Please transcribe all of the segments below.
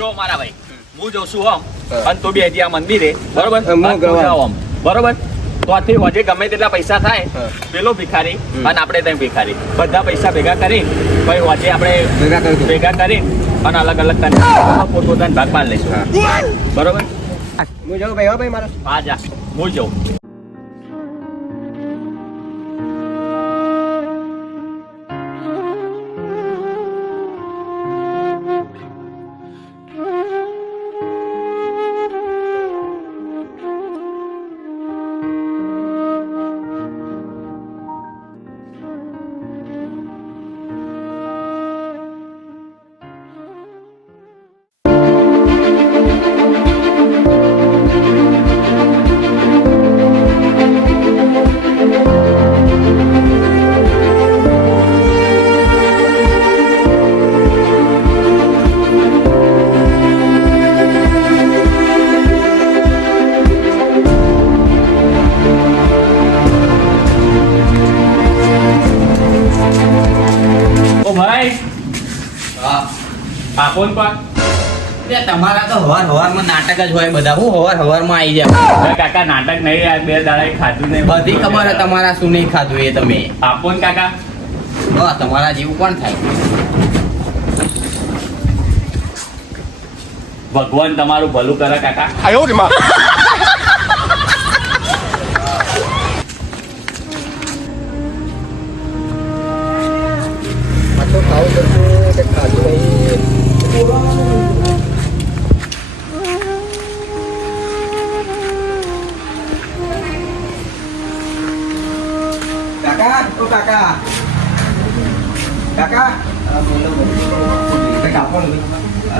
જો મારા ભાઈ હું જઉં છું આમ અને તો બી હજી આ મંદિરે બરોબર બરોબર તો આથી હજી ગમે તેટલા પૈસા થાય પેલો ભિખારી અને આપણે ત્યાં ભિખારી બધા પૈસા ભેગા કરી ભાઈ હજી આપણે ભેગા કરી અને અલગ અલગ પોતપોતાના ભાગ પાડી લઈશું બરોબર હું જાઉં ભાઈ. હો ભાઈ મારા. હા જા હું જઉં. તમારા તો હવારમાં નાટક જ હોય બધા. હું હવારમાં આવી જાય કાકા નાટક નહીં બે દાડા ખાધું નહીં બધી ખબર છે તમારા શું નહીં ખાધું એ તમે આપો ને કાકા. તમારા જેવું કોણ થાય? ભગવાન તમારું ભલું કરે કાકા. તો ખાવું પડશે કે ખાધું નહીં. કાકા ઓ કાકા કાકા બોલો કંઈક આપો ને.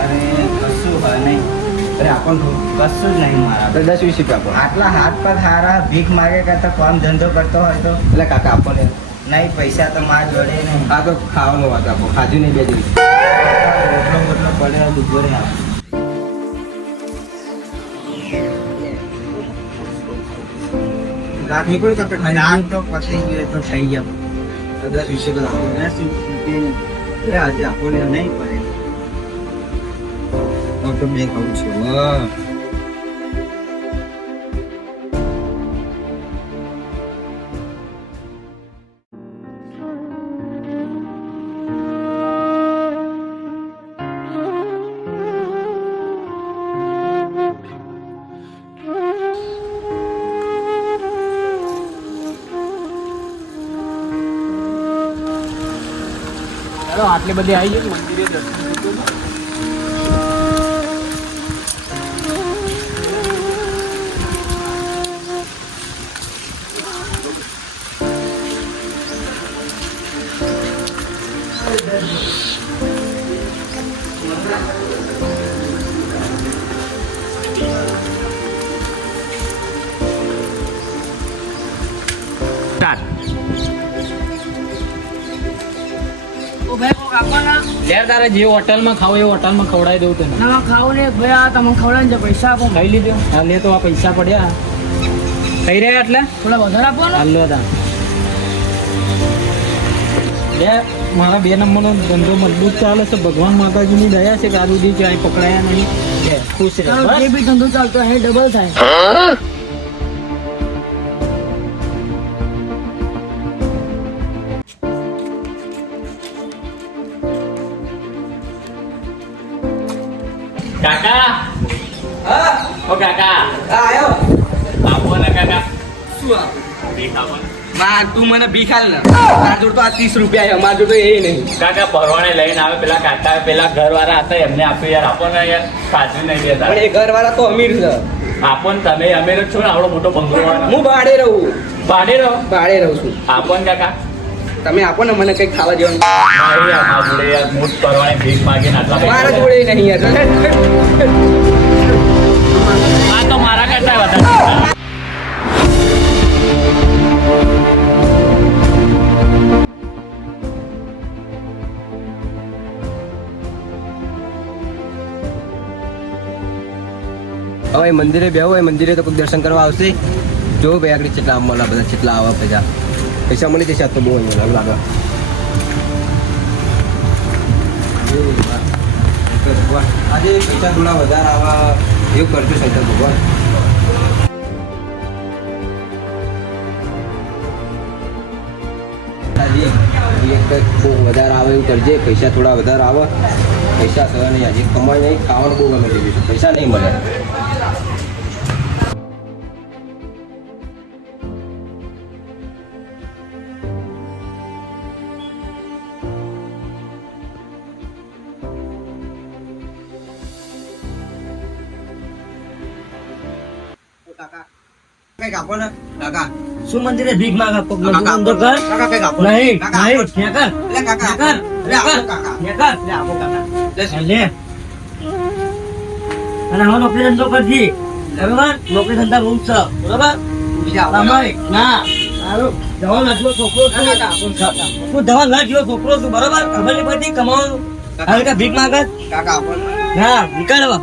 અરે કશું હોય નહીં. અરે આપો ને થોડું. કશું જ નહીં મારા. તો 10-20 રૂપિયા આપો. આટલા હાથ પર હારા ભીખ માગે કરતા કામ ધંધો કરતો હોય તો એટલે કાકા આપો ને. નહીં પૈસા તો મારા જોડે નહીં. આ તો ખાવાનો વાત આપો. ખાધું નહીં 2 દિવસ. રોટલો બોટલો પડ્યો દુધો રે આપ. રાત નીકળ્યું તો પેટ નાન તો પતી ગયો તો થઈ ગયો. 10-20 તો આપો. એટલે આજે આપો ને. નહીં પડે. તો મેં કહું છું. વાહ. આટલી બધી આવી ગઈ મંદિરે દર્શન તારે જે હોટલમાં ખાવ એ હોટલમાં ખવડાવી દઉં તને. ના ખાવું ને ભાઈ આ તમે ખવડાવીને પૈસા આપો. લઈ લીધો. હા લે તો આ પૈસા પડ્યા થઈ રહ્યા એટલે થોડા વધારે આપો ને. હાલો તા બે મારા 2 નંબરનો ધંધો મજબૂત ચાલે છે. ભગવાન માતાજીની દયા છે કે આ સુધી ક્યાંય પકડાયા નહીં. ખુશ રહે. જે બી ધંધો ચાલતો હોય એ ડબલ થાય. કાકા ઓ કાકા આયો. આપો ને કાકા. શું આપો? ભીખ આપો ને. તું મને ભીખ આલ ને. તાર જોડ તો આ 30 રૂપિયા છે. અમાર જોડ તો એ નહીં. કાકા પરવાણે લઈને આવે પેલા કાકા પેલા ઘર વાળા હતા એમને આપ્યું યાર. આપો ને યાર ખાધું નહીં દેતા. પણ એ ઘરવાળા તો અમીર છે. આપો ને તમે અમીર જ છો ને આવડો મોટો બંગલો વાળો. હું ભાડે રહું. ભાડે રહો. ભાડે રહું છું. આપો ને કાકા. તમે આપો ને મને કંઈક ખાવા જેવાનું. મારી આ જોડે યાર મૂઠ પરવાણે ભીખ માગીને આટલા મારા પૈસા જોડે નહીં યાર. આ તો મારા કરતા વધારે. હવે મંદિરે બેહો હોય મંદિરે તો કોઈ દર્શન કરવા આવશે. જો ભાઈ આગળ કેટલા મળે બધા કેટલા આવા પૈસા મળી જશે. આ તો બહુ લાગે કે ભગવાન આજે પૈસા થોડા વધારે આવા એવું કરજો શંકર ભગવાન. આજે એક બહુ વધારે આવે એવું કરજે, પૈસા થોડા વધારે આવે. પૈસા થયા નહીં, આજે કમાઈ નહીં, ખાવાનું બહુ ગમે થઈ ગયું છે, પૈસા નહીં મળે. કઈક આપો ને કાકા. શું મંદિરે ભીખ માંગે કોક કાકા, ધંધો કર કાકા કઈક આપો. નહીં કાકા, નહીં આપો. ઠેકર એટલે કાકા ઠેકર એટલે આપો કાકા. ઠેકર એટલે આપો કાકા. લે અને હવે નોકરી ધંધો કરજી બરોબર નોકરી ધંધા રૂમ છે બરોબર બીજા આપો. તમારે ના સારું ધવલ આટલો છોકરો છું હું ધવલ ના જેવો છોકરો છું બરોબર ખબર નહીં પડતી કમાવાનું હવે કે ભીખ માંગે કાકા આપો ને. હા નીકળ હવે